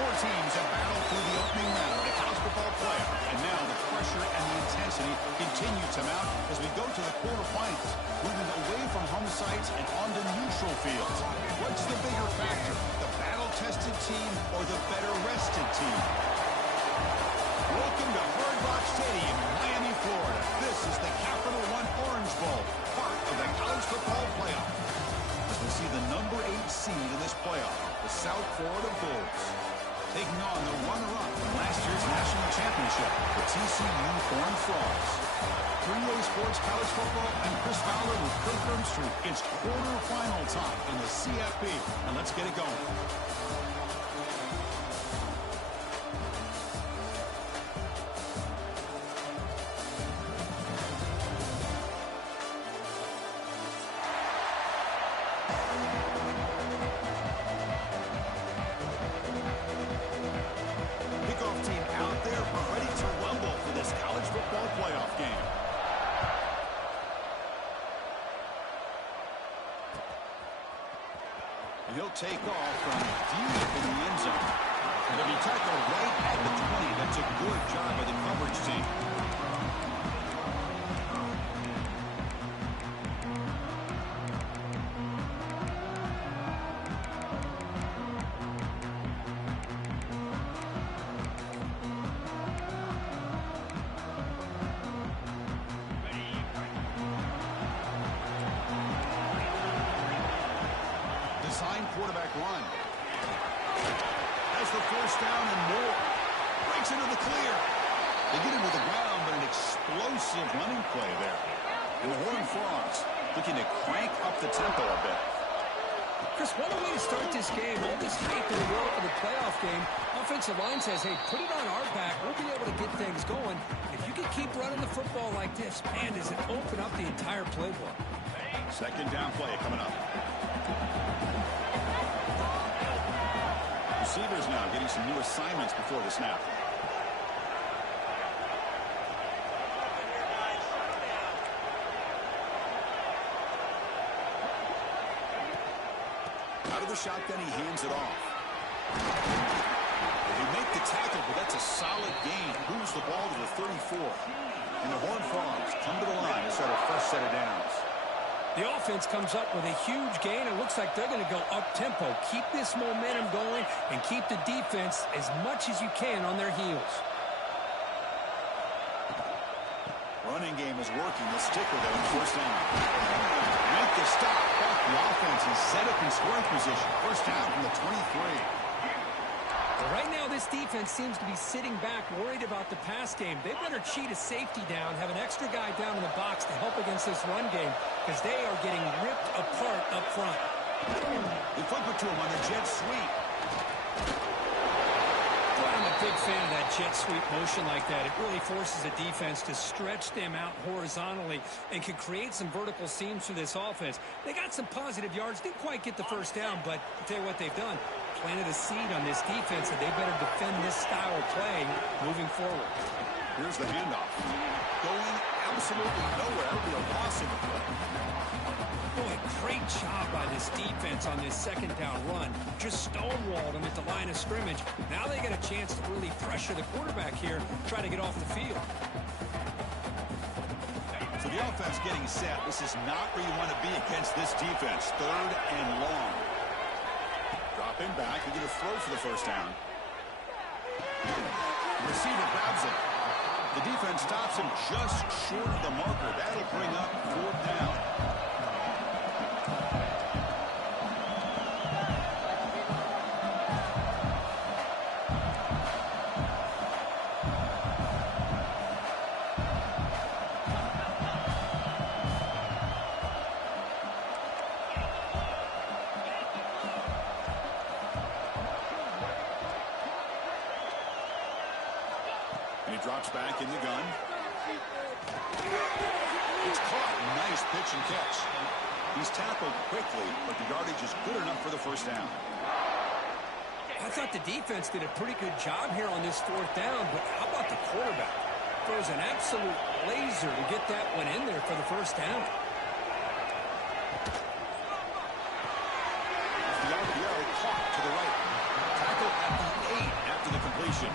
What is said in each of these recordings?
Four teams have battled through the opening round of the college football playoff, and now the pressure and the intensity continue to mount as we go to the quarterfinals, moving away from home sites and onto neutral fields. What's the bigger factor, the battle-tested team or the better-rested team? Welcome to Hard Rock Stadium in Miami, Florida. This is the Capital One Orange Bowl, part of the college football playoff. As we see the number 8 seed in this playoff, the South Florida Bulls, taking on the runner-up from last year's national championship, the TCU Horned Frogs. 3A Sports College Football and Chris Fowler with Kirk Ermstrud. It's quarterfinal time in the CFB, and let's get it going. He'll take off from deep in the end zone. And he'll be tackled right at the 20. That's a good job by the coverage team. Quarterback run. Has the first down and more. Breaks into the clear. They get him to the ground, but an explosive running play there. And the Horned Frogs looking to crank up the tempo a bit. Chris, what a way to start this game. All this hype in the world for the playoff game. Offensive line says, hey, put it on our back. We'll be able to get things going. If you can keep running the football like this, man, does it open up the entire playbook. Second down play coming up. Receivers now getting some new assignments before the snap. Out of the shotgun, he hands it off. They make the tackle, but that's a solid gain. Moves the ball to the 34. And the Horned Frogs come to the line to start a fresh set of downs. The offense comes up with a huge gain. It looks like they're going to go up-tempo. Keep this momentum going and keep the defense as much as you can on their heels. Running game is working. They'll stick with it on first down. Make the stop. Off the offense and set up in scoring position. First down from the 23. Well, right now, this defense seems to be sitting back, worried about the pass game. They better cheat a safety down, have an extra guy down in the box to help against this run game, because they are getting ripped apart up front. They flip it to him on the jet sweep. Well, I'm a big fan of that jet sweep motion like that. It really forces a defense to stretch them out horizontally and can create some vertical seams for this offense. They got some positive yards. Didn't quite get the first down, but I'll tell you what they've done. Planted a seed on this defense, and they better defend this style of play moving forward. Here's the handoff. Going absolutely nowhere. It'll be a loss in the play. Boy, great job by this defense on this second down run. Just stonewalled them at the line of scrimmage. Now they get a chance to really pressure the quarterback here, try to get off the field. So the offense getting set. This is not where you want to be against this defense. Third and long. Dropping back, you get a throw for the first down. The receiver grabs it. The defense stops him just short of the marker. That'll bring up fourth down. Drops back in the gun. It's caught. Nice pitch and catch. He's tackled quickly, but the yardage is good enough for the first down. I thought the defense did a pretty good job here on this fourth down, but how about the quarterback? Throws an absolute laser to get that one in there for the first down. The RPO caught to the right. Tackle at the 8. completion.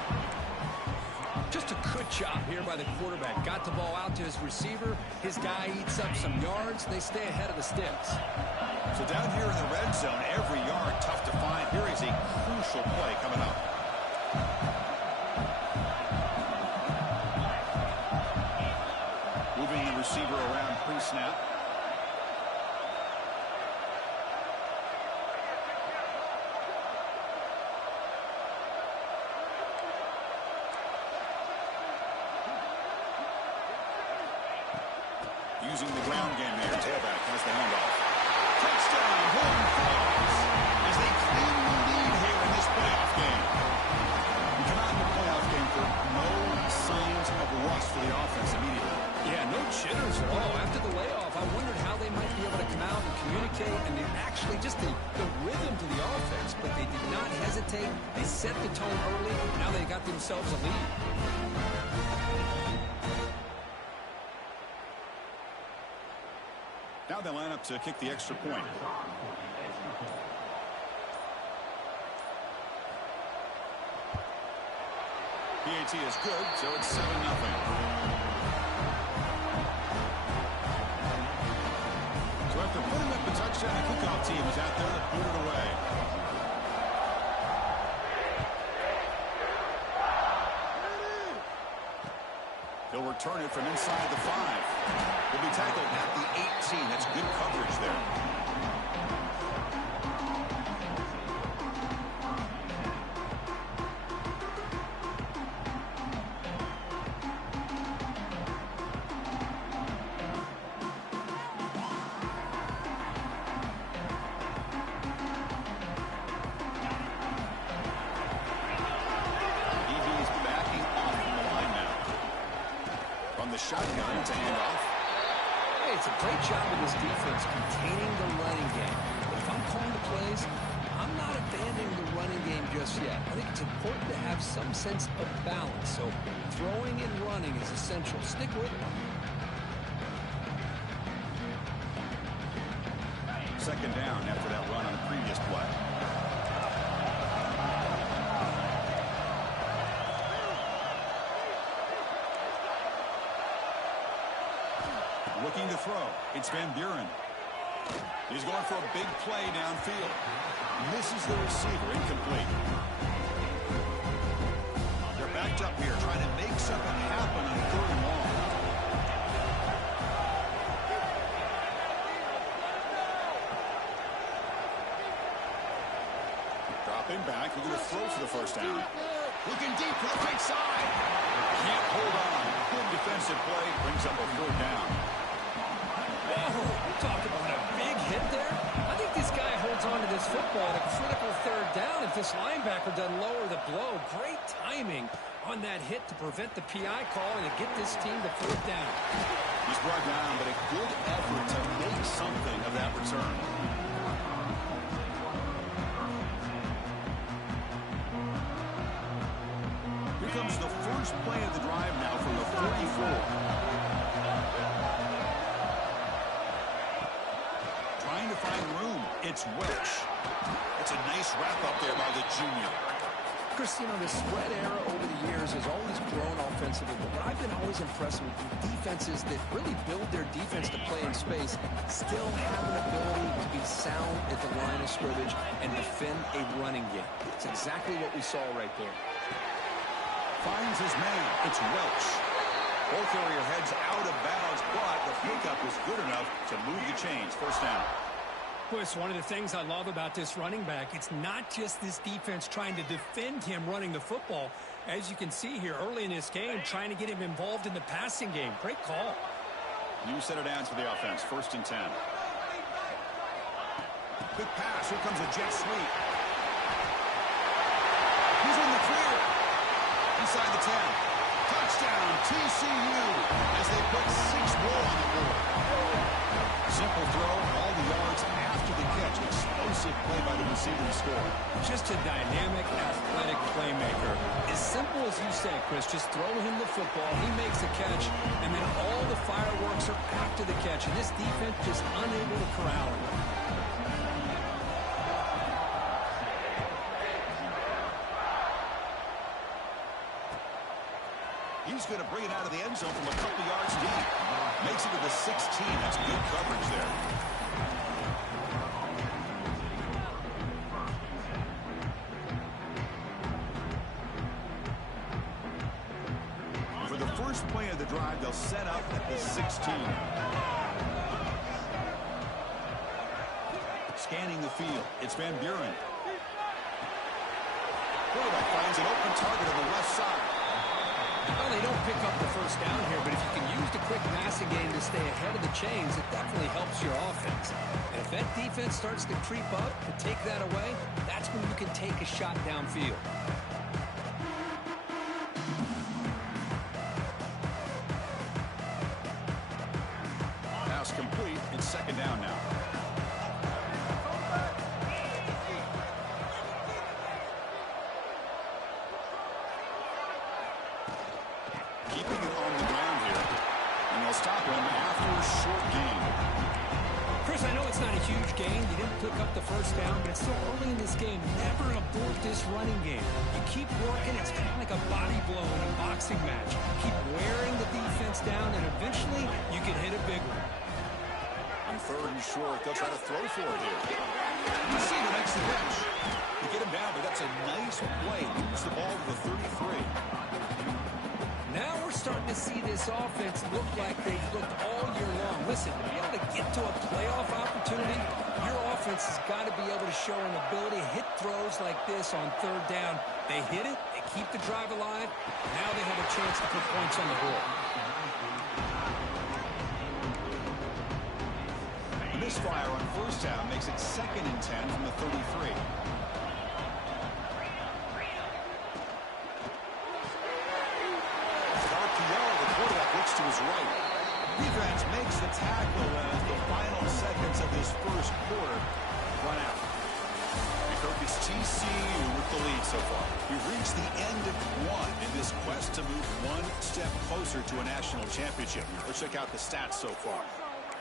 Just a good job here by the quarterback. Got the ball out to his receiver. His guy eats up some yards. They stay ahead of the sticks. So down here in the red zone, every yard tough to find. Here is a crucial play coming up. Moving the receiver around pre-snap. Using the ground game here. Tailback has the handoff. Touchdown, Horn Frogs, as they claim the lead here in this playoff game. We come out in the playoff game for no signs of rust for the offense immediately. Yeah, no jitters at all. After the layoff, I wondered how they might be able to come out and communicate, and they actually just the rhythm to the offense, but they did not hesitate. They set the tone early. Now they got themselves a lead. Now they line up to kick the extra point. PAT is good, so it's 7-0. So after putting up the touchdown, the kickoff team is out there to boot it away. He'll return it from inside the 5. He'll be tackled at the 18. That's good coverage there. Shotgun to hand off. Hey, it's a great job of this defense containing the running game. But if I'm calling the plays, I'm not abandoning the running game just yet. I think it's important to have some sense of balance. So throwing and running is essential. Stick with it. Second down after that run on the previous play. Looking to throw. It's Van Buren. He's going for a big play downfield. Misses the receiver. Incomplete. They're backed up here trying to make something happen on 3rd and long. Dropping back. We're going to throw for the first down. Looking deep for the quick side. Can't hold on. Good defensive play. Brings up a 3rd down. Oh, talk about a big hit there. I think this guy holds on to this football at a critical 3rd down if this linebacker doesn't lower the blow. Great timing on that hit to prevent the PI call and to get this team to 4th down. He's brought down, but a good effort to make something of that return. Here comes the first play of the drive now from the 44. Trying to find room. It's Welch. It's a nice wrap up there by the junior. Chris, you know, the spread era over the years has always grown offensively, but what I've been always impressed with defenses that really build their defense to play in space still have an ability to be sound at the line of scrimmage and defend a running game. It's exactly what we saw right there. Finds his man. It's Welch. Ball carrier heads out of bounds, but the pickup is good enough to move the chains. 1st down. Boy, it's one of the things I love about this running back. It's not just this defense trying to defend him running the football. As you can see here early in this game, trying to get him involved in the passing game. Great call. New set of downs for the offense. 1st and 10. Quick pass. Here comes a jet sweep. He's in the clear. Inside the 10. Touchdown, TCU, as they put 6 more on the board. Simple throw, all the yards after the catch. Explosive play by the receiver to score. Just a dynamic, athletic playmaker. As simple as you say, Chris, just throw him the football, he makes a catch, and then all the fireworks are after the catch. And this defense just unable to corral him. He's going to bring it out of the end zone from a couple yards deep. Makes it to the 16. That's good coverage there. For the first play of the drive, they'll set up at the 16. Scanning the field. It's Van Buren. Quarterback finds an open target on the left side. Well, they don't pick up the first down here, but if you can use the quick passing game to stay ahead of the chains, it definitely helps your offense. And if that defense starts to creep up to take that away, that's when you can take a shot downfield. Pass complete. It's second down now. Keeping it on the ground here. And they'll stop him after a short gain. Chris, I know it's not a huge gain. You didn't pick up the first down, but it's still early in this game. Never abort this running game. You keep working. It's kind of like a body blow in a boxing match. Keep wearing the defense down, and eventually you can hit a big one. On third and short, they'll try to throw for it here. You see the next catch. You get him down, but that's a nice play. Moves the ball to the 33. Now we're starting to see this offense look like they've looked all year long. Listen, to be able to get to a playoff opportunity, your offense has got to be able to show an ability to hit throws like this on third down. They hit it, they keep the drive alive. Now they have a chance to put points on the board. The misfire on first down makes it 2nd and 10 from the 33. To his right. Defense makes the tackle as the final seconds of this first quarter run out. It's TCU with the lead so far. We've reached the end of one in this quest to move one step closer to a national championship. Let's check out the stats so far.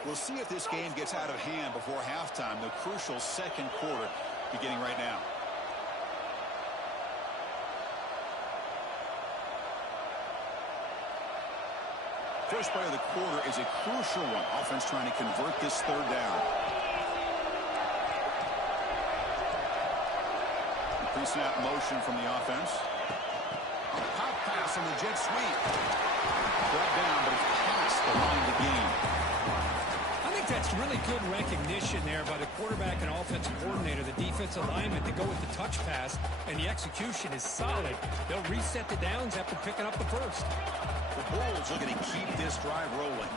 We'll see if this game gets out of hand before halftime, the crucial second quarter beginning right now. First play of the quarter is a crucial one. Offense trying to convert this third down. Pre-snap motion from the offense. A pop pass on the jet sweep. Brought down, but it's past the line to gain. I think that's really good recognition there by the quarterback and offensive coordinator, the defensive lineman, to go with the touch pass, and the execution is solid. They'll reset the downs after picking up the first. The Bulls looking to keep this drive rolling.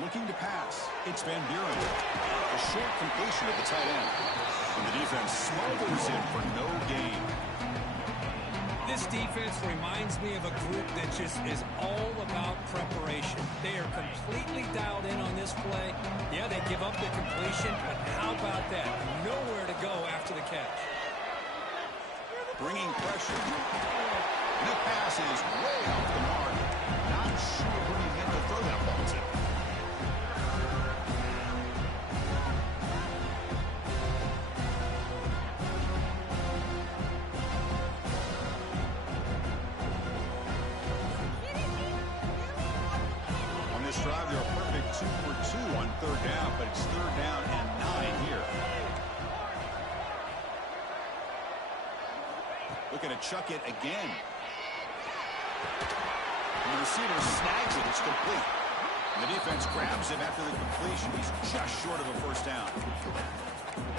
Looking to pass. It's Van Buren. A short completion at the tight end. And the defense smothers him for no gain. This defense reminds me of a group that just is all about preparation. They are completely dialed in on this play. Yeah, they give up the completion, but how about that? Nowhere to go after the catch. Bringing pressure. And the pass is way off the mark. Not sure who he's going to throw that ball to. On this drive, they're a perfect 2 for 2 on third down, but it's third down and 9 here. Looking to chuck it again. And the receiver snags it. It's complete. And the defense grabs him after the completion. He's just short of a first down.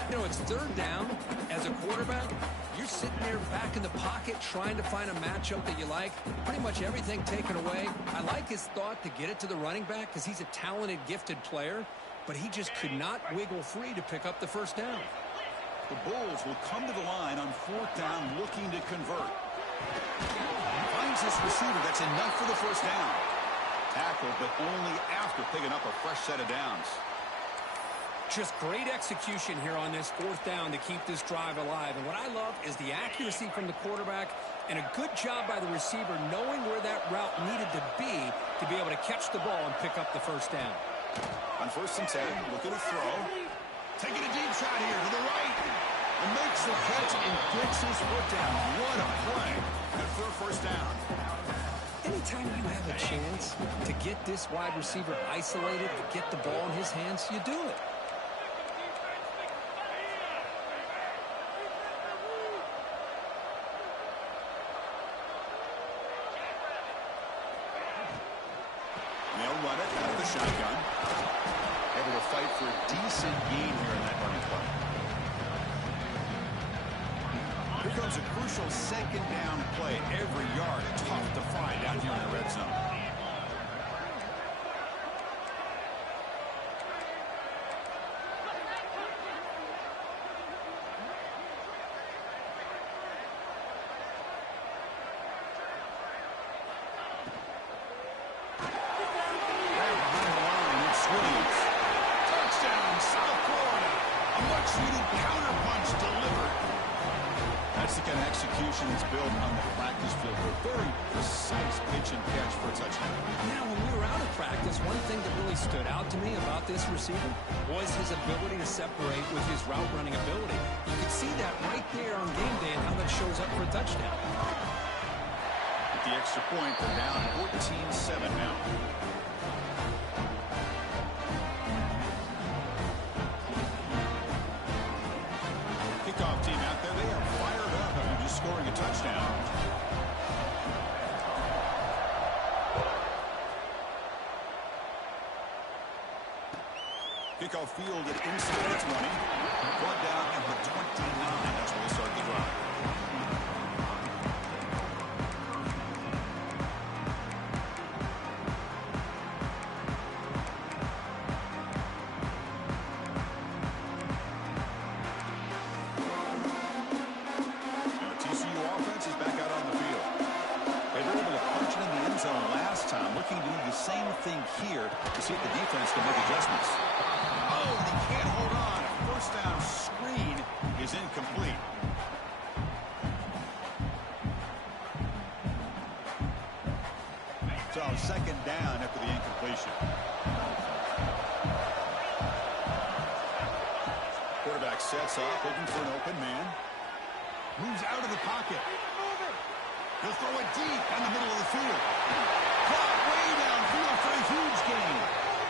You know, it's third down. As a quarterback, you're sitting there back in the pocket trying to find a matchup that you like. Pretty much everything taken away. I like his thought to get it to the running back because he's a talented, gifted player, but he just could not wiggle free to pick up the first down. The Bulls will come to the line on fourth down looking to convert. Finds his receiver. That's enough for the first down. Tackled, but only after picking up a fresh set of downs. Just great execution here on this fourth down to keep this drive alive. And what I love is the accuracy from the quarterback and a good job by the receiver knowing where that route needed to be able to catch the ball and pick up the first down. On 1st and 10, looking to throw. Taking a deep shot here to the right. And makes the catch and gets his foot down. What a play. And for a first down. Anytime you have a chance to get this wide receiver isolated, to get the ball in his hands, you do it. They'll run it out of the shotgun. Able to fight for a decent gain here in that running play. Here comes a crucial second down play. Every yard tough to find out here in the red zone. Touchdown, South Florida. A much-needed counterpunch delivered. That's the kind of execution that's built on the practice field. A very precise pitch and catch for a touchdown. Now, when we were out of practice, one thing that really stood out to me about this receiver was his ability to separate with his route running ability. You could see that right there on game day and how that shows up for a touchdown. With the extra point, they're down 14-7 now. Kickoff team out there, they are fired up after just scoring a touchdown. Kickoff fielded inside the 20. Brought down at the 29. That's where they start the drive. Looking to do the same thing here to see if the defense can make adjustments. Oh, and he can't hold on. First down screen is incomplete. So second down after the incompletion. Quarterback sets up, looking for an open man. Moves out of the pocket. He'll throw it deep down the middle of the field. Caught way downfield for a huge gain.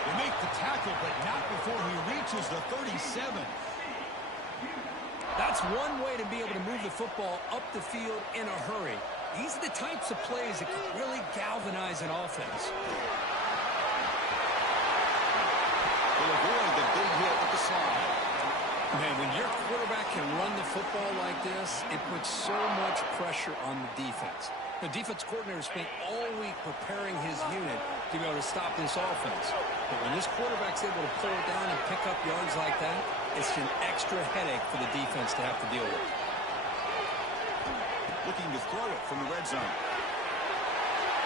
They make the tackle, but not before he reaches the 37. That's one way to be able to move the football up the field in a hurry. These are the types of plays that can really galvanize an offense. They'll avoid the big hit with the slide. Man, when your quarterback can run the football like this, it puts so much pressure on the defense. The defense coordinator spent all week preparing his unit to be able to stop this offense. But when this quarterback's able to pull it down and pick up yards like that, it's an extra headache for the defense to have to deal with. Looking to throw it from the red zone.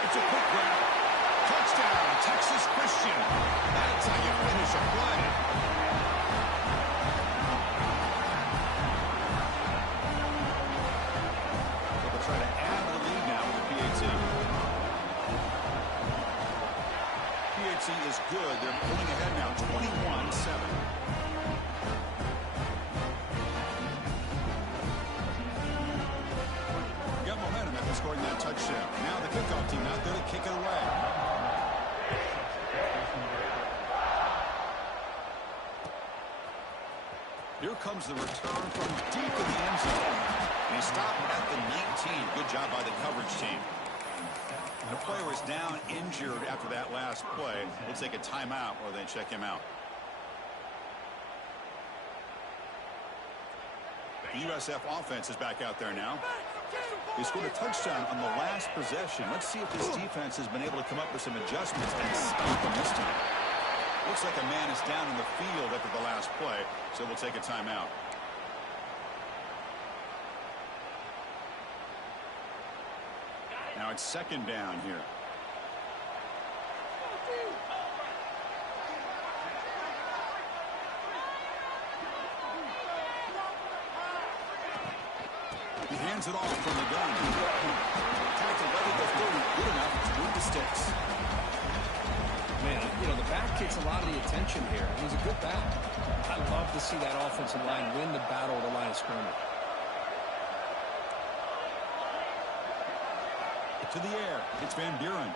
It's a quick grab. Touchdown, Texas Christian. That's how you finish a play. Try to add the lead now with the PAT. PAT is good. They're pulling ahead now, 21-7. Got momentum after scoring that touchdown. Now the kickoff team out there to kick it away. Here comes the return from deep in the end zone. And he stopped at the 19. Good job by the coverage team. The player was down injured after that last play. We'll take a timeout or they check him out. The USF offense is back out there now. They scored a touchdown on the last possession. Let's see if this defense has been able to come up with some adjustments and stop them this time. Looks like a man is down in the field after the last play, so we'll take a timeout. Now it's second down here. He hands it off from the gun. Tackled right at the 30. Good enough to move the sticks. Man, you know, the back gets a lot of the attention here. He's a good back. I love to see that offensive line win the battle at the line of scrimmage. The to the air. It's Van Buren.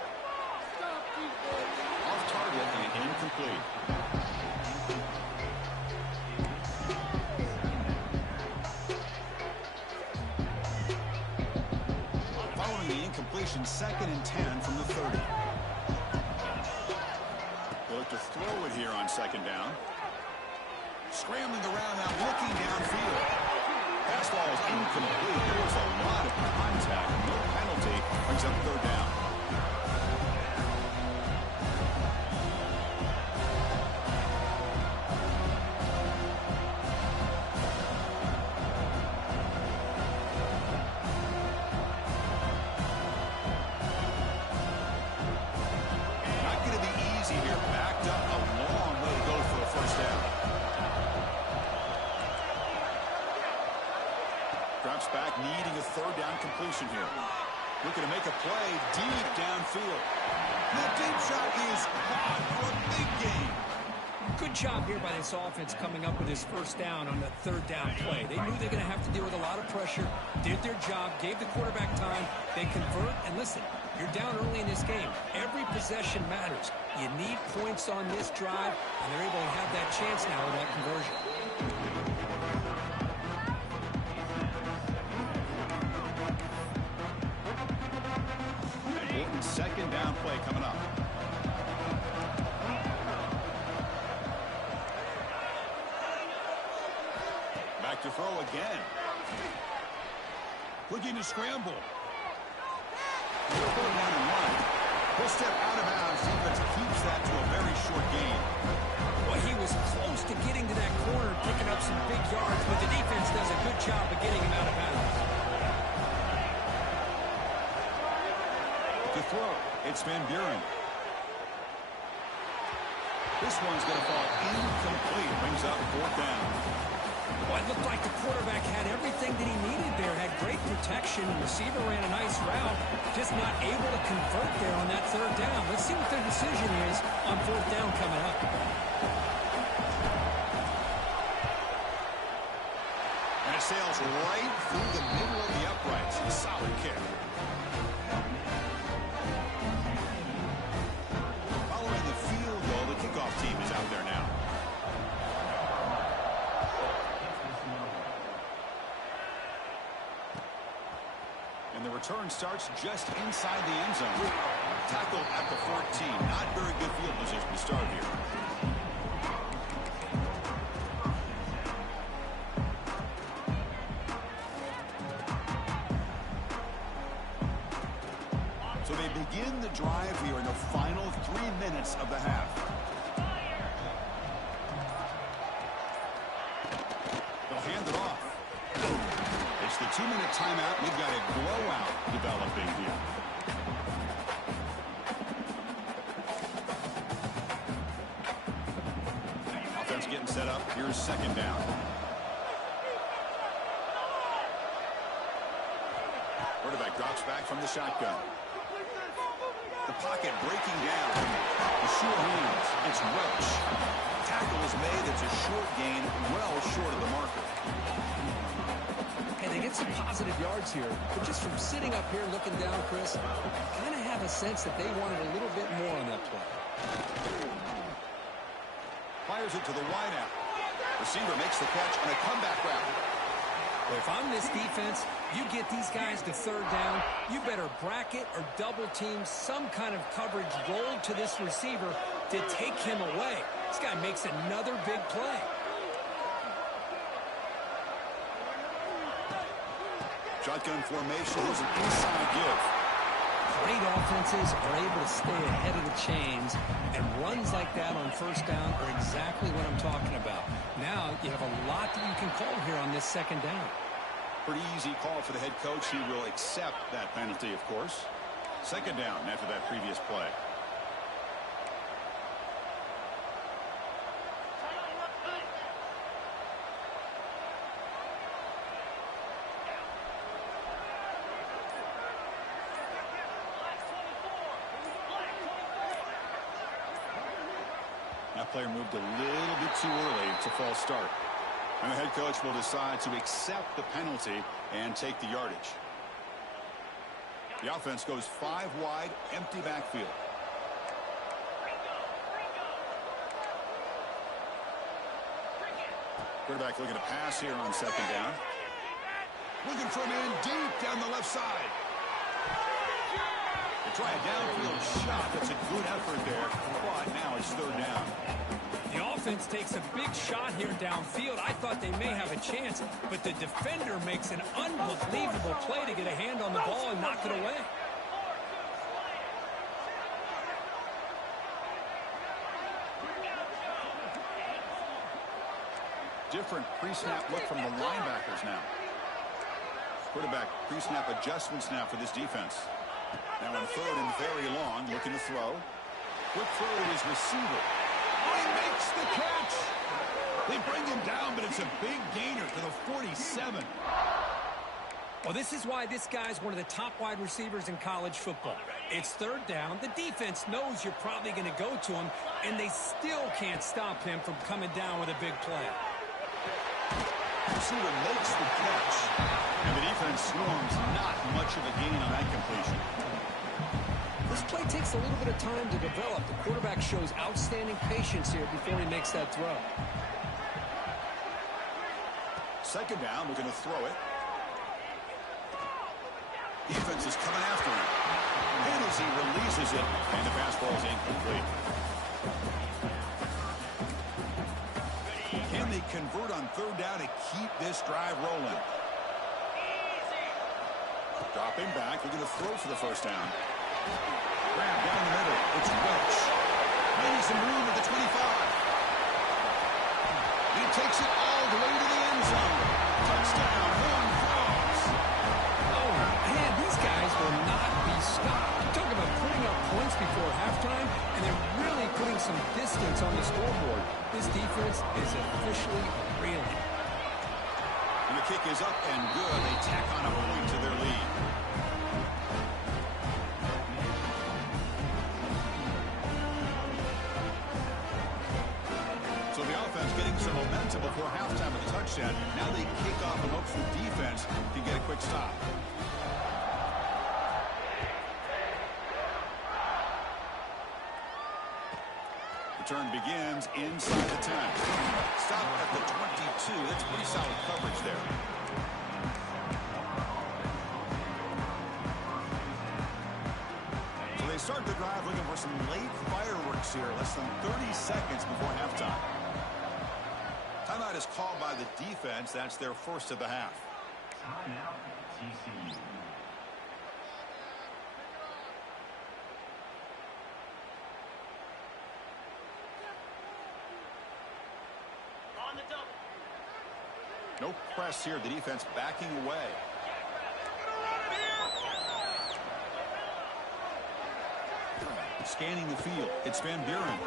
Off target and incomplete. Following the incompletion, 2nd and 10 from the 30. They'll look to throw it here on 2nd down. Scrambling around now, looking downfield. Fastball is incomplete. There was a lot of contact. No penalty. Brings up 3rd down. Not going to be easy here. Backed up a long way to go for a 1st down. Drops back, needing a 3rd down completion here. Looking to make a play deep downfield. That deep shot is caught for a big gain. Good job here by this offense coming up with his 1st down on the 3rd down play. They knew they were going to have to deal with a lot of pressure, did their job, gave the quarterback time, they convert, and listen, you're down early in this game. Every possession matters. You need points on this drive, and they're able to have that chance now with that conversion. 2nd down play coming up. Back to throw again. Looking to scramble. 4-1-1. He'll step out of bounds. Defense keeps that to a very short gain. Well, he was close to getting to that corner, picking up some big yards, but the defense does a good job of getting him out of bounds. To throw, it's Van Buren. This one's going to fall incomplete. Brings up 4th down. Well, it looked like the quarterback had everything that he needed there. Had great protection. The receiver ran a nice route. Just not able to convert there on that 3rd down. Let's see what their decision is on 4th down coming up. And it sails right through the middle of the uprights. A solid kick. Following the field goal, the kickoff team is out there now. And the return starts just inside the end zone. Tackle at the 14. Not very good field position to start here. So they begin the drive here in the final 3 minutes of the half. They'll hand it off. It's the 2-minute timeout. We've got a blowout developing here. Offense getting set up. Here's 2nd down. Quarterback drops back from the shotgun. The pocket breaking down. The sure hands. It's Roach. Tackle is made. It's a short gain, well short of the marker. Hey, they get some positive yards here, but just from sitting up here looking down, Chris, kind of have a sense that they wanted a little bit more on that play. Fires it to the wideout. Receiver makes the catch on a comeback route. Well, if I'm this defense, you get these guys to 3rd down, you better bracket or double team some kind of coverage rolled to this receiver to take him away. This guy makes another big play. Shotgun formation is an inside give. Great offenses are able to stay ahead of the chains, and runs like that on 1st down are exactly what I'm talking about. Now you have a lot that you can call here on this 2nd down. Pretty easy call for the head coach. He will accept that penalty, of course. 2nd down after that previous play. That player moved a little bit too early. It's a false start. And the head coach will decide to accept the penalty and take the yardage. The offense goes 5 wide, empty backfield. Quarterback looking to pass here on second down. Looking from in deep down the left side. They try a downfield shot. That's a good effort there. But now it's third down. The offense takes a big shot here downfield. I thought they may have a chance, but the defender makes an unbelievable play to get a hand on the ball and knock it away. Different pre-snap look from the linebackers now. Quarterback pre-snap adjustments now for this defense. Now on third and very long, looking to throw. Quick throw to his receiver. Oh, he makes the catch. They bring him down, but it's a big gainer to the 47. Well, this is why this guy's one of the top wide receivers in college football. It's third down. The defense knows you're probably going to go to him, and they still can't stop him from coming down with a big play. Receiver makes the catch, and the defense swarms. Not much of a gain on that completion. This play takes a little bit of time to develop. The quarterback shows outstanding patience here before he makes that throw. Second down, we're going to throw it. Defense is coming after him. And as he releases it, and the fastball is incomplete. Can they convert on third down to keep this drive rolling? Dropping back, they're going to throw for the first down. Grab down the middle. It's Welch. Finding some room at the 25. He takes it all the way to the end zone. Touchdown, Horn Frogs. Oh, man, these guys will not be stopped. You talk about putting up points before halftime, and they're really putting some distance on the scoreboard. This defense is officially reeling. And the kick is up and good. They tack on a point to their lead. So the offense getting some momentum before halftime with a touchdown. Now they kick off and hope the defense can get a quick stop. Return begins inside the 10. Stop at the 22. That's pretty solid coverage there. So they start the drive looking for some late fireworks here. Less than 30 seconds before halftime. Timeout is called by the defense. That's their first of the half. Timeout, TCU. No press here. The defense backing away. Scanning the field. It's Van Buren.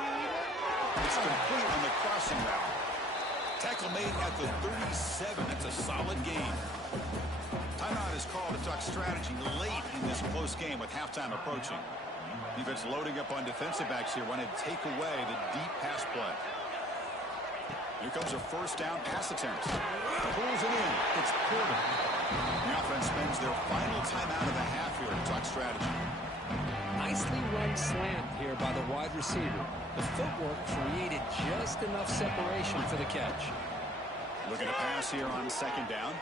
It's complete on the crossing route. Tackle made at the 37. That's a solid gain. Timeout is called to talk strategy late in this close game with halftime approaching. Defense loading up on defensive backs here. Wanted to take away the deep pass play. Here comes a first down pass attempt. Pulls it in. It's Porter. The offense spends their final timeout of the half here to talk strategy. Nicely run slant here by the wide receiver. The footwork created just enough separation for the catch. Looking to pass here on second down.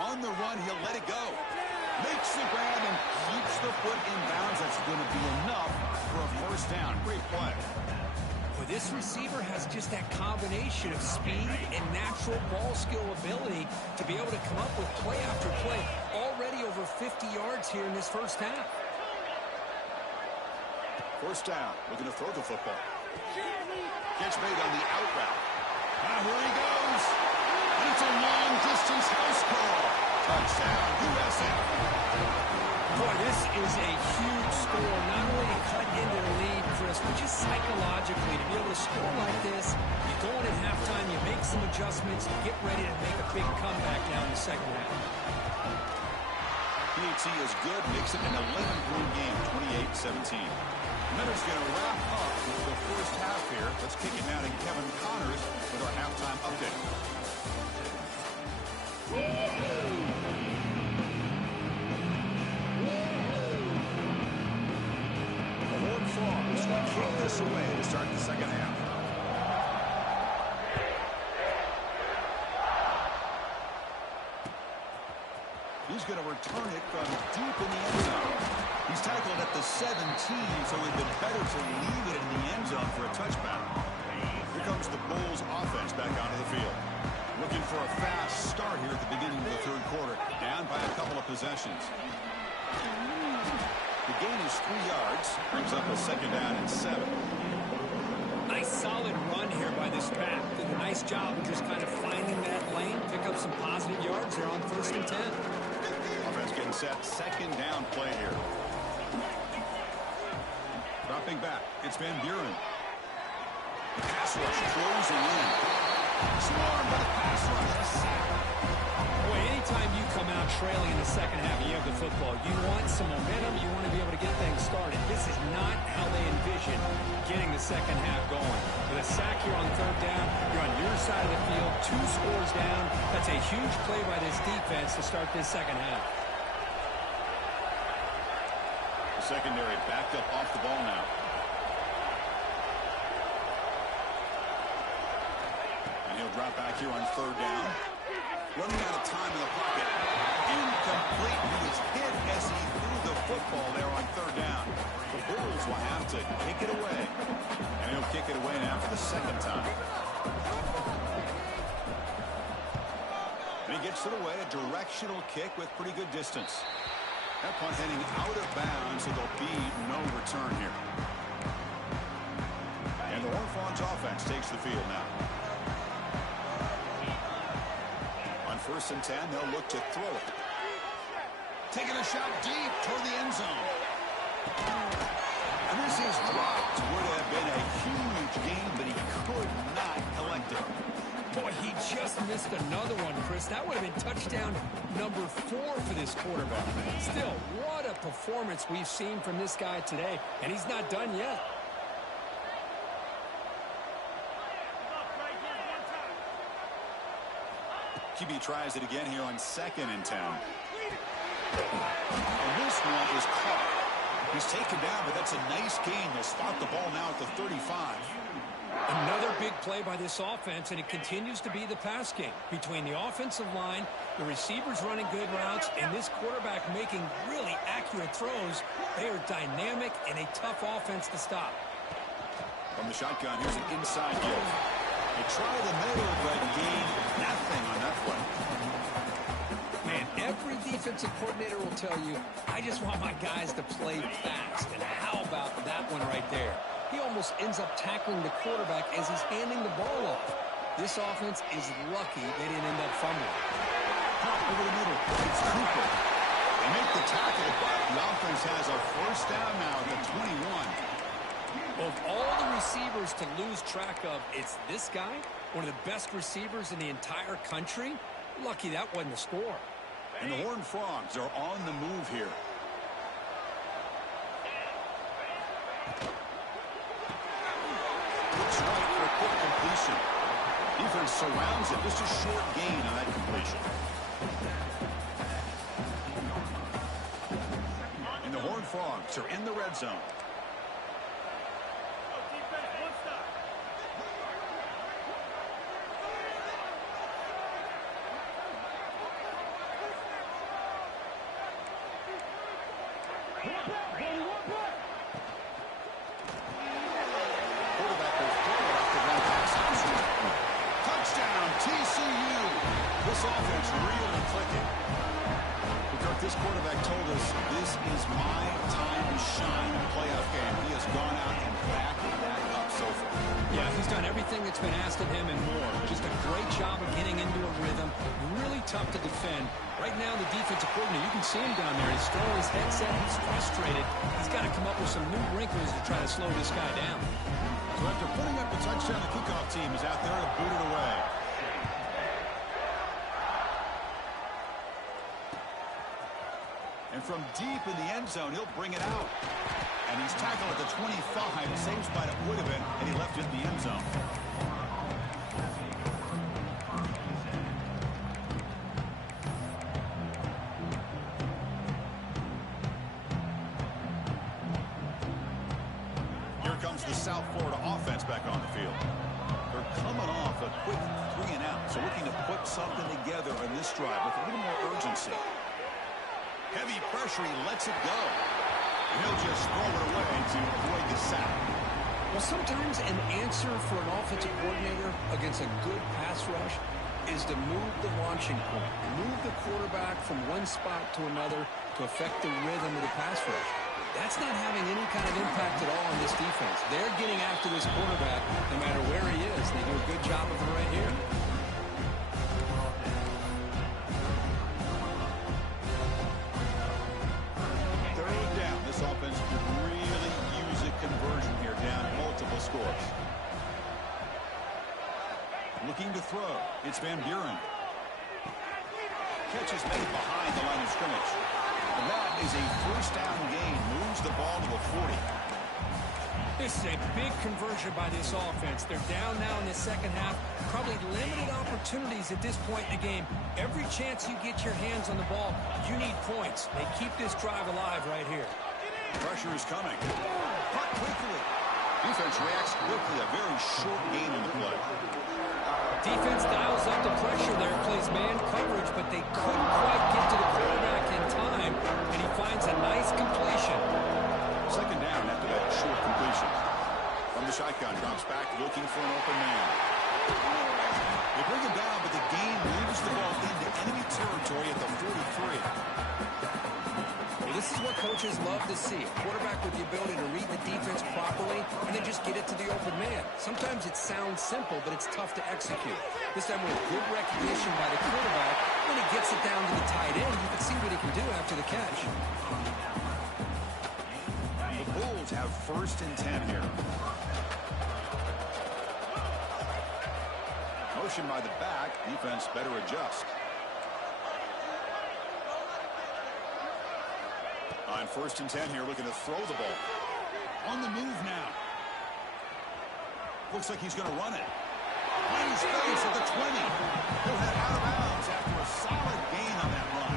On the run, he'll let it go. Makes the grab and keeps the foot in bounds. That's going to be enough for a first down. Great play. Well, this receiver has just that combination of speed and natural ball skill ability to be able to come up with play after play. Already over 50 yards here in this first half. First down. Looking to throw the football. Catch made on the out route. Now here he goes. And it's a long-distance house call. Touchdown, USF. Boy, this is a huge score. Not only to cut into the lead, Chris, but just psychologically to be able to score like this. You go in at halftime, you make some adjustments, you get ready to make a big comeback now in the second half. PAT is good, makes it an 11-point game, 28-17. Minutes going to wrap up the first half here. Let's kick it now to Kevin Connors with our halftime update. this away to start the second half. He's going to return it from deep in the end zone. He's tackled at the 17, so it would have been better to leave it in the end zone for a touchback. Here comes the Bulls offense back onto the field. Looking for a fast start here at the beginning of the third quarter. Down by a couple of possessions. The gain is 3 yards. Brings up a second down and 7. Nice solid run here by this back. Did a nice job of just kind of finding that lane. Pick up some positive yards there on 1st and 10. Offense getting set. Second down play here. Dropping back. It's Van Buren. Pass rush closing in. Swarmed by the pass rush. Boy, anytime you come out trailing in the second half and you have the football, you want some momentum. You want to be able to get things started. This is not how they envision getting the second half going. With a sack here on 3rd down, you're on your side of the field, 2 scores down. That's a huge play by this defense to start this second half. The secondary backed up off the ball now. And he'll drop back here on 3rd down. Running out of time in the pocket. Incomplete. He was hit as he threw the football there on 3rd down. The Bulls will have to kick it away. And he'll kick it away now for the second time. And he gets it away. A directional kick with pretty good distance. That punt heading out of bounds, so there'll be no return here. And the Horned Frogs offense takes the field now. On 1st and 10, they'll look to throw it. Taking a shot deep toward the end zone. And this is dropped. Would have been a huge gain, but he could not collect it. Boy, he just missed another one, Chris. That would have been touchdown number 4 for this quarterback. Still, what a performance we've seen from this guy today, and he's not done yet. QB tries it again here on 2nd and 10. And this one is caught. He's taken down, but that's a nice gain. They'll spot the ball now at the 35. Another big play by this offense, and it continues to be the pass game. Between the offensive line, the receivers running good routes, and this quarterback making really accurate throws, they are dynamic and a tough offense to stop. From the shotgun, here's an inside give. They try the middle, but gain nothing on that play. Man, every defensive coordinator will tell you, I just want my guys to play fast. And how about that one right there? He almost ends up tackling the quarterback as he's handing the ball off. This offense is lucky they didn't end up fumbling. Over the middle, it's Cooper. They make the tackle, but the offense has a 1st down now at the 21. Of all the receivers to lose track of, it's this guy, one of the best receivers in the entire country. Lucky that wasn't the score. And the Horned Frogs are on the move here. Looks right for a quick completion. Defense surrounds it. Just a short gain on that completion. And the Horned Frogs are in the red zone. Touchdown, TCU. This offense really clicking. This quarterback told us this is my time to shine in a playoff game. He has gone out and backed that up so far. Yeah, he's done everything that's been asked of him and more. Just a great job of getting into a rhythm. Really tough to defend. Right now, the defensive coordinator, you can see him down there. He's throwing his headset. He's frustrated. He's got to come up with some new wrinkles to try to slow this guy down. So after putting up the touchdown, the kickoff team is out there to boot it away. And from deep in the end zone, he'll bring it out. And he's tackled at the 25, the same spot it would have been, and he left it in the end zone. Here comes the South Florida offense back on the field. They're coming off a quick 3-and-out, so looking to put something together on this drive with a little more urgency. Heavy pressure, he lets it go. He'll just throw it away to avoid the sack. Well, sometimes an answer for an offensive coordinator against a good pass rush is to move the launching point, move the quarterback from one spot to another to affect the rhythm of the pass rush. That's not having any kind of impact at all on this defense. They're getting after this quarterback no matter where he is. They do a good job of it right here. Third down. This offense could really use a conversion here, down multiple scores. Looking to throw. It's Van Buren. Catch is made behind the line of scrimmage. And that is a first down gain. Moves the ball to the 40. This is a big conversion by this offense. They're down now in the second half. Probably limited opportunities at this point in the game. Every chance you get your hands on the ball, you need points. They keep this drive alive right here. Pressure is coming. Cut quickly. Defense reacts quickly. A very short gain on the play. Defense dials up the pressure there, plays man coverage, but they couldn't quite get to the quarterback in time, and he finds a nice completion. Second down after that short completion. From the shotgun, drops back, looking for an open man. They bring him down, but the gain moves the ball into enemy territory at the 43. Well, this is what coaches love to see. A quarterback with the ability to read the defense properly and then just get it to the open man. Sometimes it sounds simple, but it's tough to execute. This time with good recognition by the quarterback, when he gets it down to the tight end, you can see what he can do after the catch. The Bulls have first and 10 here. Motion by the back. Defense better adjust. On first and 10 here, looking to throw the ball. On the move now. Looks like he's going to run it. Finds space at the 20. He'll head out of bounds after a solid gain on that run.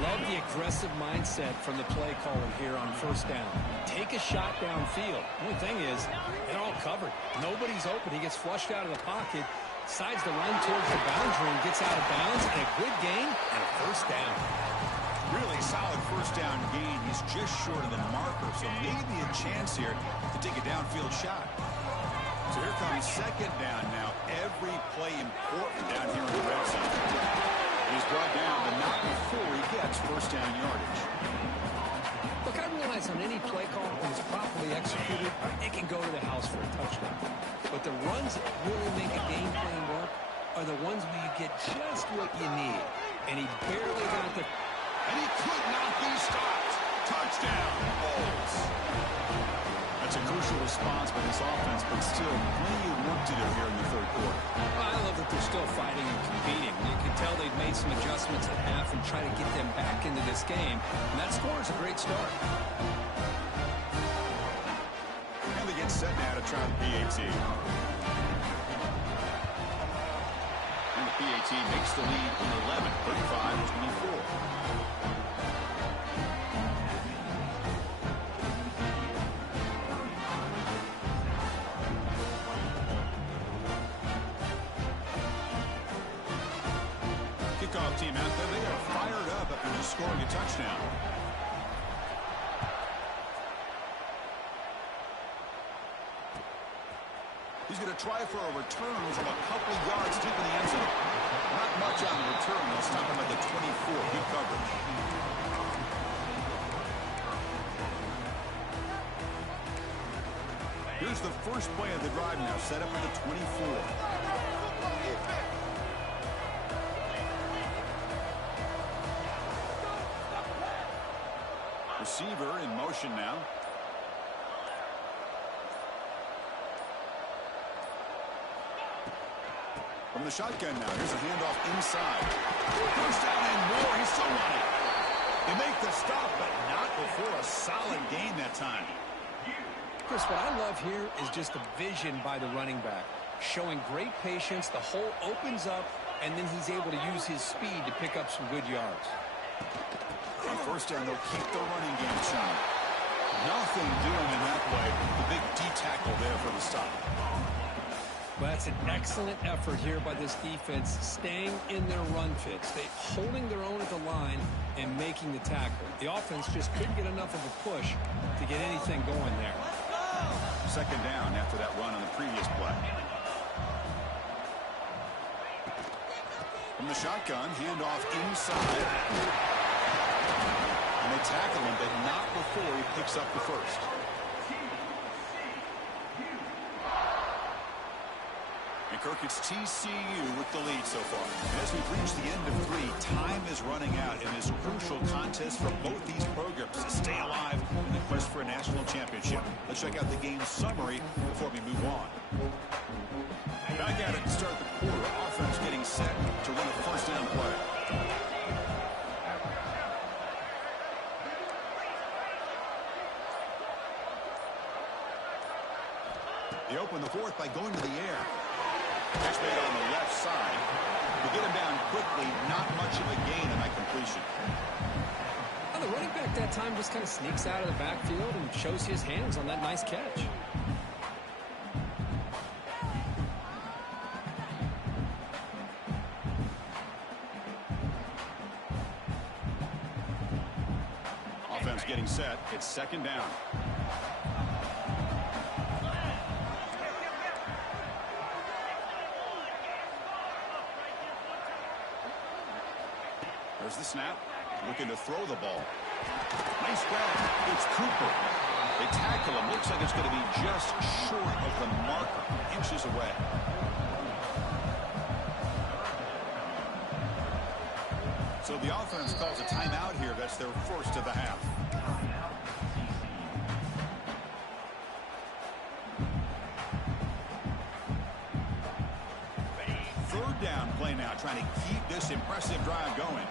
Love the aggressive mindset from the play caller here on first down. Take a shot downfield. The only thing is, they're all covered. Nobody's open. He gets flushed out of the pocket, decides to run towards the boundary and gets out of bounds, and a good gain and a first down. Really solid first down gain. He's just short of the marker, so maybe a chance here to take a downfield shot. So here comes second down now. Every play important down here in the red zone. He's brought down, but not before he gets first down yardage. Look, I realize on any play call, when it's properly executed, it can go to the house for a touchdown. But the runs that really make a game plan work are the ones where you get just what you need. And he barely got the... And he could not be stopped. Touchdown, Bulls. That's a crucial response by this offense, but still plenty of work to do here in the third quarter. I love that they're still fighting and competing. You can tell they've made some adjustments at half and try to get them back into this game. And that score is a great start. And they get set now to try the PAT. And the PAT makes the lead in 11, 35-24. Kickoff team out there. They are fired up after just scoring a touchdown. He's going to try for a return from a couple of yards deep in the end zone. Not much on the return. They'll stop him at the 24. Good coverage. Here's the first play of the drive now. Set up at the 24. Receiver in motion now. From the shotgun now. Here's a handoff inside. First down and more. He's still running. They make the stop, but not before a solid gain that time. Chris, what I love here is just the vision by the running back. Showing great patience. The hole opens up, and then he's able to use his speed to pick up some good yards. On first down, they'll keep the running game strong. Nothing doing in that play. The big tackle there for the stop. Well, that's an excellent effort here by this defense, staying in their run fits. They holding their own at the line and making the tackle. The offense just couldn't get enough of a push to get anything going there. Second down after that run on the previous play. From the shotgun, handoff inside. And they tackle him, but not before he picks up the first. And Kirk, it's TCU with the lead so far. And as we've reached the end of 3, time is running out in this crucial contest for both these programs to stay alive in the quest for a national championship. Let's check out the game summary before we move on. Back at it to start the quarter. Offense getting set to run a first down play. They open the fourth by going to the air. Catch made on the left side. To get him down quickly, not much of a gain on that completion. Well, the running back that time just kind of sneaks out of the backfield and shows his hands on that nice catch. Offense getting set. It's second down. There's the snap. Looking to throw the ball. Nice grab. It's Cooper. They tackle him. Looks like it's going to be just short of the marker. Inches away. So the offense calls a timeout here. That's their first of the half. Third down play now, trying to keep this impressive drive going.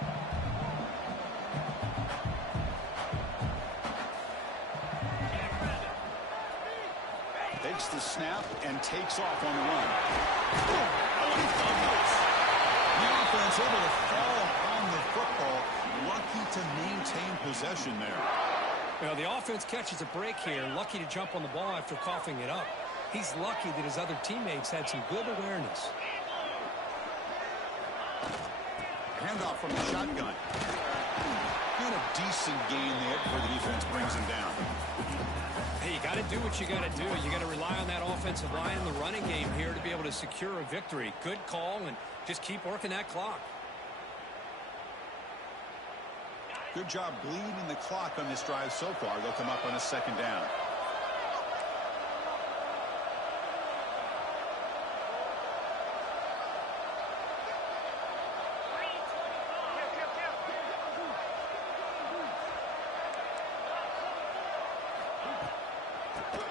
Takes the snap and takes off on the run. The offense able to fall on the football. Lucky to maintain possession there. Well, the offense catches a break here. Lucky to jump on the ball after coughing it up. He's lucky that his other teammates had some good awareness. Handoff from the shotgun. And a decent gain there before the defense brings him down. Hey, you got to do what you got to do. You got to rely on that offensive line in the running game here to be able to secure a victory. Good call, and just keep working that clock. Good job bleeding the clock on this drive so far. They'll come up on a second down.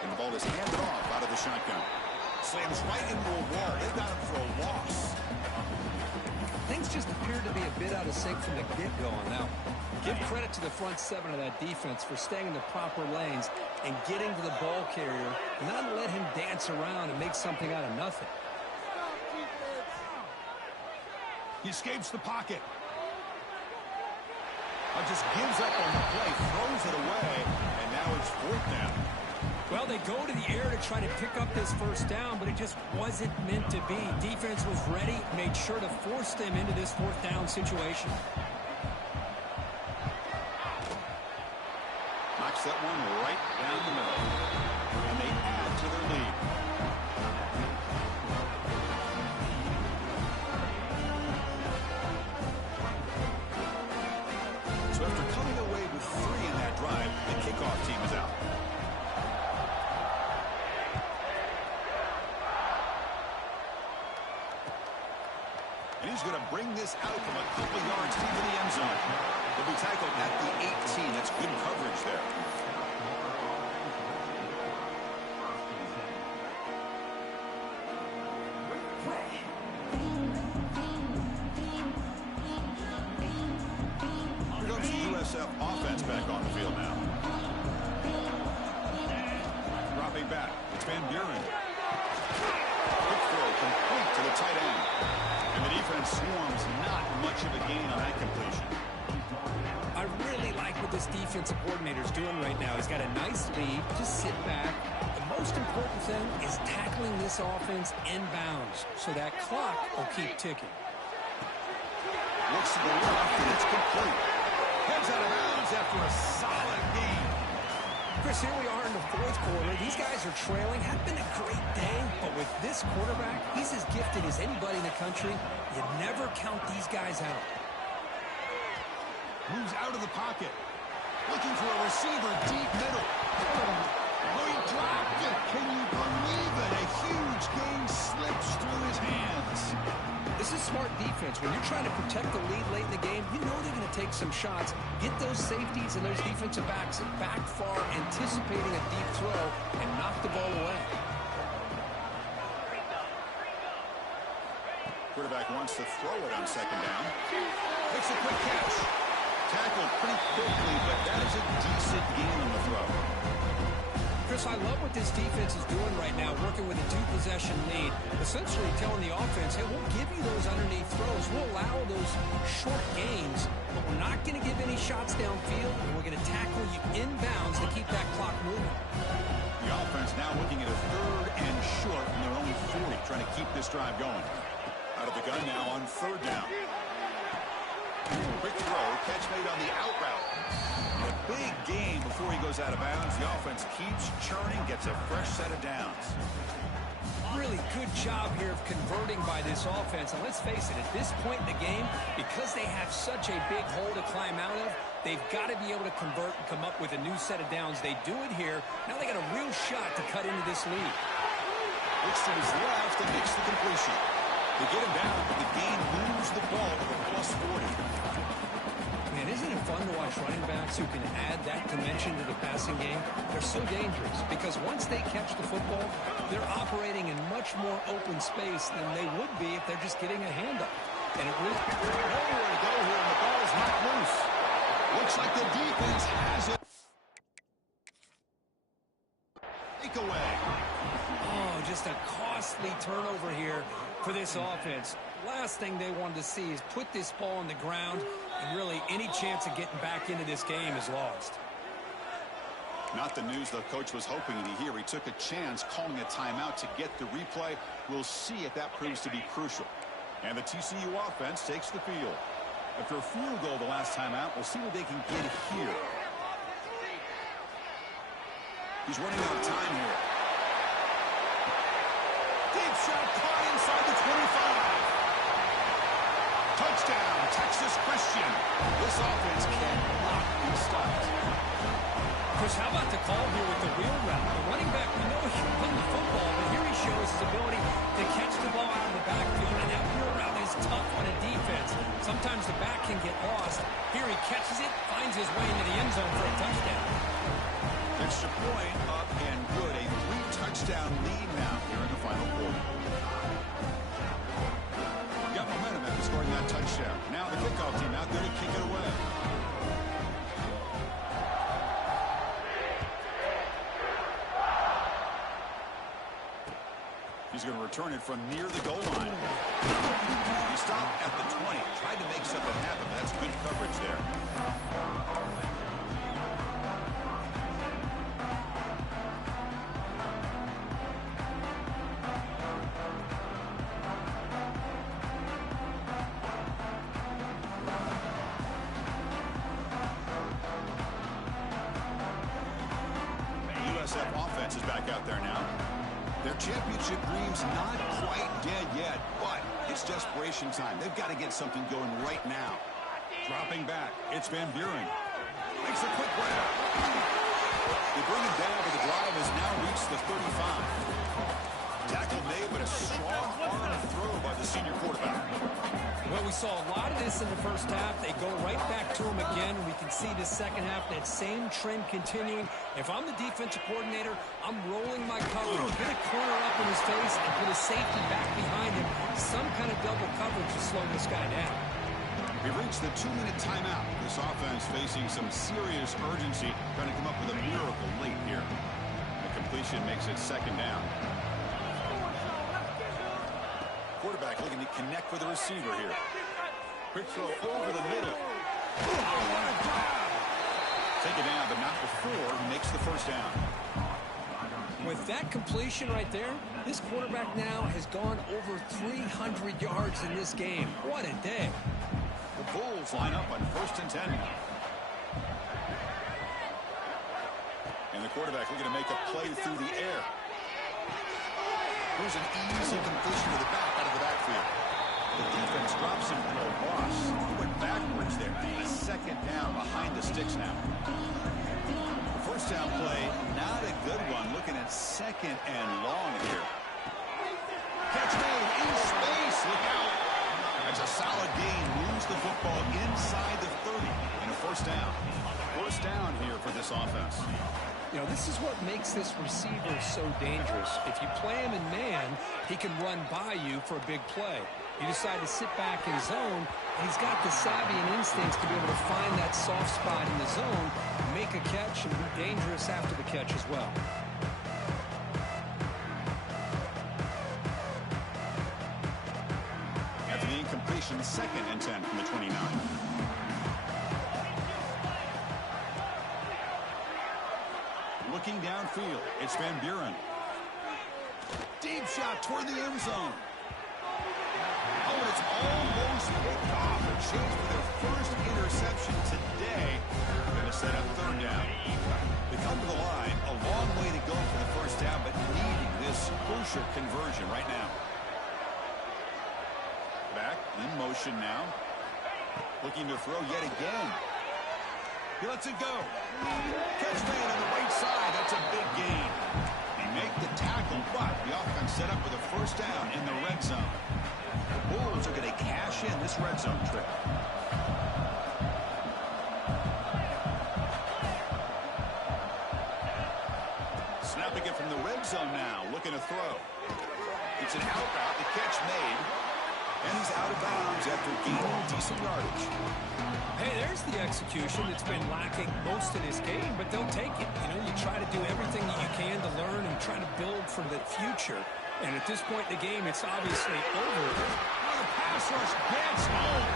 And the ball is handed off out of the shotgun. Slams right into a wall. They've got him for a loss. Things just appeared to be a bit out of sync from the get-go on that one. Give credit to the front seven of that defense for staying in the proper lanes and getting to the ball carrier, not let him dance around and make something out of nothing. He escapes the pocket. Just gives up on the play, throws it away, and now it's fourth down. Well, they go to the air to try to pick up this first down, but it just wasn't meant to be. Defense was ready, made sure to force them into this fourth down situation. Knocks that one right down the middle. And they add to their lead. So after coming away with 3 in that drive, the kickoff team is out. And he's going to bring this out from a couple yards into the end zone. He'll be tackled at the 18. That's good coverage there. Here comes the USF offense back on the field now. Dropping back. It's Van Buren. Quick throw complete to the tight end. And the defense swarms, not much of a gain on that completion. I really like what this defensive coordinator's doing right now. He's got a nice lead. Just sit back. The most important thing is tackling this offense inbounds so that clock will keep ticking. Looks to the left, and it's complete. Heads out of bounds after a solid game. Chris, here we are in the fourth quarter. These guys are trailing. Had been a great day, but with this quarterback, he's as gifted as anybody in the country. You never count these guys out. Moves out of the pocket. Looking for a receiver deep middle. Oh, he dropped it. Can you believe it? A huge gain slips through his hands. This is smart defense. When you're trying to protect the lead late in the game, you know they're going to take some shots, get those safeties and those defensive backs back far, anticipating a deep throw, and knock the ball away. Quarterback wants to throw it on second down. Makes a quick catch. Tackled pretty quickly, but that is a decent gain on the throw. Chris, I love what this defense is doing right now, working with a two-possession lead, essentially telling the offense, hey, we'll give you those underneath throws. We'll allow those short gains, but we're not going to give any shots downfield, and we're going to tackle you inbounds to keep that clock moving. The offense now looking at a third and short, and they're only 40, trying to keep this drive going. Out of the gun now on third down. Quick throw, catch made on the out route. A big gain before he goes out of bounds. The offense keeps churning, gets a fresh set of downs. Really good job here of converting by this offense. And let's face it, at this point in the game, because they have such a big hole to climb out of, they've got to be able to convert and come up with a new set of downs. They do it here. Now they got a real shot to cut into this lead. Looks to his left and makes the completion. They get him down, but the gain moves the ball to the plus 40. Man, isn't it fun to watch running backs who can add that dimension to the passing game? They're so dangerous because once they catch the football, they're operating in much more open space than they would be if they're just getting a handoff. And it really nowhere to go here, and the ball's not loose. Looks like the defense has it. Take away. Oh, just a costly turnover here for this offense. Last thing they wanted to see is put this ball on the ground, and really any chance of getting back into this game is lost. Not the news the coach was hoping to hear. He took a chance calling a timeout to get the replay. We'll see if that proves to be crucial. And the TCU offense takes the field. After a field goal the last time out, we'll see what they can get here. He's running out of time here. Deep shot caught inside the 25. Touchdown, Texas Christian. This offense cannot be stopped. Chris, how about the call here with the wheel route? The running back, we know he can run the football, but here he shows his ability to catch the ball out of the backfield, and that wheel route is tough on a defense. Sometimes the back can get lost. Here he catches it, finds his way into the end zone for a touchdown. Extra point up and good. A 3-touchdown lead now here in the final quarter. Got momentum after scoring that touchdown. Now the kickoff team out there to kick it away. He's going to return it from near the goal line. He stopped at the 20. Tried to make something happen. That's good coverage there. USF offense is back out there now. Their championship dream's not quite dead yet, but it's desperation time. They've got to get something going right now. Dropping back, it's Van Buren. Makes a quick grab. They bring him down, but the drive has now reached the 35. Tackle made, but a strong arm throw by the senior quarterback. Well, we saw a lot of this in the first half. They go right back to him again. We can see the second half, that same trend continuing. If I'm the defensive coordinator, I'm rolling my coverage, get a corner up in his face, and put a safety back behind him. Some kind of double coverage to slow this guy down. We reached the 2-minute timeout. This offense facing some serious urgency, trying to come up with a miracle late here. The completion makes it second down. Quarterback looking to connect with the receiver here. Quick throw over the middle. Oh, what a grab! Take it down, but not before he makes the first down. Well, With that completion right there, this quarterback now has gone over 300 yards in this game. What a day. The Bulls line up on 1st and 10 now. And the quarterback looking to make a play through the air. Here's an easy completion to the back out of the backfield. The defense drops him for a loss. He went backwards there. A 2nd down behind the sticks now. First down play, not a good one. Looking at 2nd and long here. Catch made in space. Look out. That's a solid gain. Moves the football inside the 30 and a 1st down. 1st down here for this offense. You know, this is what makes this receiver so dangerous. If you play him in man, he can run by you for a big play. You decide to sit back in zone, and he's got the savvy and instincts to be able to find that soft spot in the zone, make a catch, and be dangerous after the catch as well. After the incompletion, 2nd and 10 from the 29. Looking downfield, it's Van Buren. Deep shot toward the end zone. Oh, and it's almost picked off. A chance for their first interception today. Going to set up 3rd down. They come to the line. A long way to go for the 1st down, but needing this crucial conversion right now. Back in motion now. Looking to throw yet again. He lets it go. Catch made on the right side. That's a big gain. They make the tackle, but the offense set up with a 1st down in the red zone. The Bulls are going to cash in this red zone trip. Snapping it from the red zone now. Looking to throw. It's an out route. The catch made. And he's out of bounds after gaining decent yardage. Hey, there's the execution that's been lacking most of this game, but they'll take it. You know, you try to do everything that you can to learn and try to build for the future. And at this point in the game, it's obviously over. Oh, the pass rush gets home.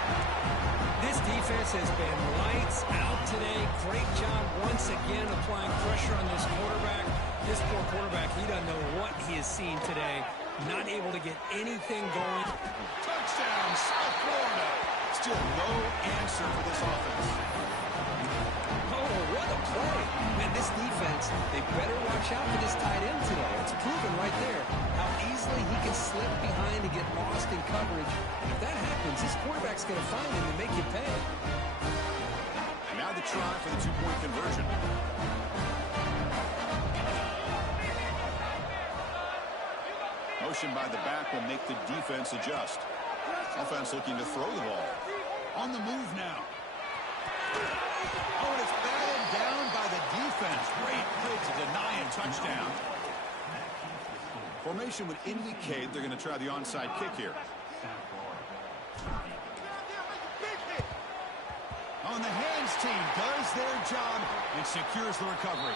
This defense has been lights out today. Great job once again applying pressure on this quarterback. This poor quarterback, he doesn't know what he has seen today. Not able to get anything going. Touchdown, South Florida. Still no answer for this offense. Oh, what a play. Man, this defense, they better watch out for this tight end today. It's proven right there how easily he can slip behind and get lost in coverage. And if that happens, this quarterback's going to find him and make you pay. And now the try for the 2-point conversion. Motion by the back will make the defense adjust. Offense looking to throw the ball. On the move now. Oh, and it's batted down by the defense. Great play to deny a touchdown. Formation would indicate they're going to try the onside kick here. Oh, and the hands team does their job and secures the recovery.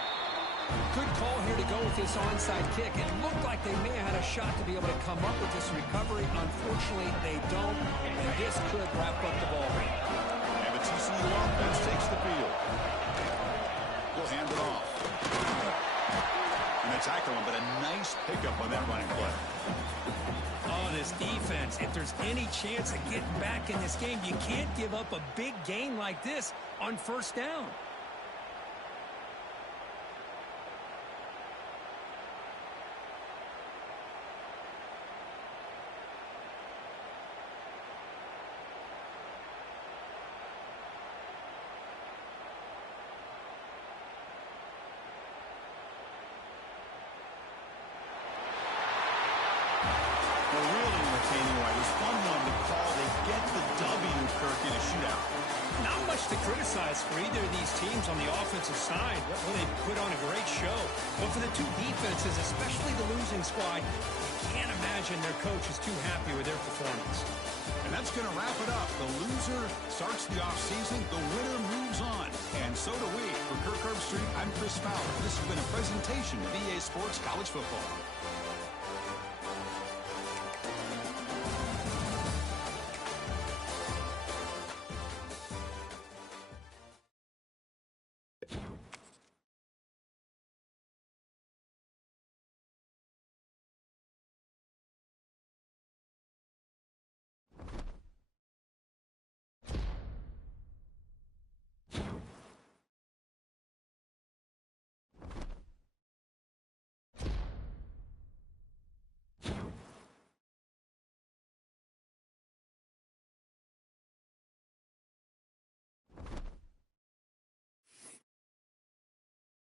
Good call here to go with this onside kick. It looked like they may have had a shot to be able to come up with this recovery. Unfortunately, they don't, and this could wrap up the ball game. And the TCU offense takes the field. He'll hand it off. And they tackle him, but a nice pickup on that running play. Oh, this defense, if there's any chance of getting back in this game, you can't give up a big gain like this on 1st down. To criticize for either of these teams on the offensive side. Well, they put on a great show. But for the two defenses, especially the losing squad, you can't imagine their coach is too happy with their performance. And that's going to wrap it up. The loser starts the offseason. The winner moves on. And so do we. For Kirk Herbstreit, I'm Chris Fowler. This has been a presentation of EA Sports College Football.